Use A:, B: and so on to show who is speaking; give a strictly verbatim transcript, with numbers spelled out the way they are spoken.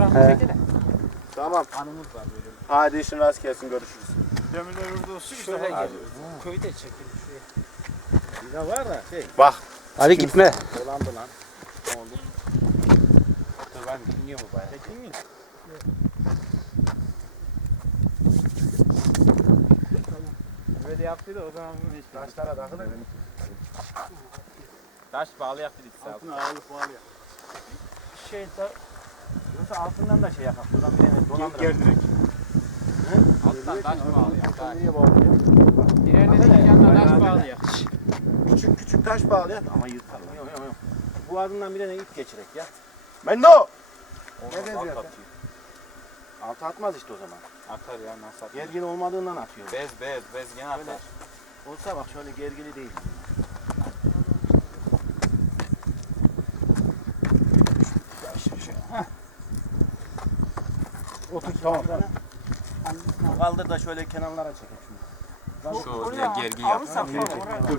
A: He.
B: Tamam.
C: Anımız var böyle.
B: Hadi işin rast gelsin, görüşürüz.
C: Demirler yurdu olsun işte. Şöyle geliyoruz. Köyü de çekin şuraya.
D: Ya var da şey.
B: Bak.
A: Ali gitme.
D: Dolandı lan. Ne oldu?
C: Dur ben dinliyorum bu bayağı.
D: Çekin mi?
C: Böyle yaptıydı o zaman bunu hiç
D: Taşlara takılır.
C: taş bağlı yaptı sağ ol.
D: Altına ağırlık var ya.
C: Şey da
D: Yoksa altından da şey yapar. Buradan bir tane dolandır.
B: Gel direkt.
C: alttan taş bağlı yaptı.
D: Nereye bağlıyor?
C: Diğerine de yanına taş bağlı yaptı.
D: Küçük küçük taş bağlayan ama yırtar lan. Yok yok yok. Bu ardından bir tane ip geçirek ya.
B: Mendo!
D: Ne benziyor? Altı atmaz işte o zaman.
C: Atar ya nasıl atar?
D: Gergin olmadığından atıyor.
C: Bez bez bez gene atar.
D: Olsa bak şöyle gergili değil. Otur tamam. Kaldır da şöyle kenarlara çekin şunu.
C: Şu gergin yap.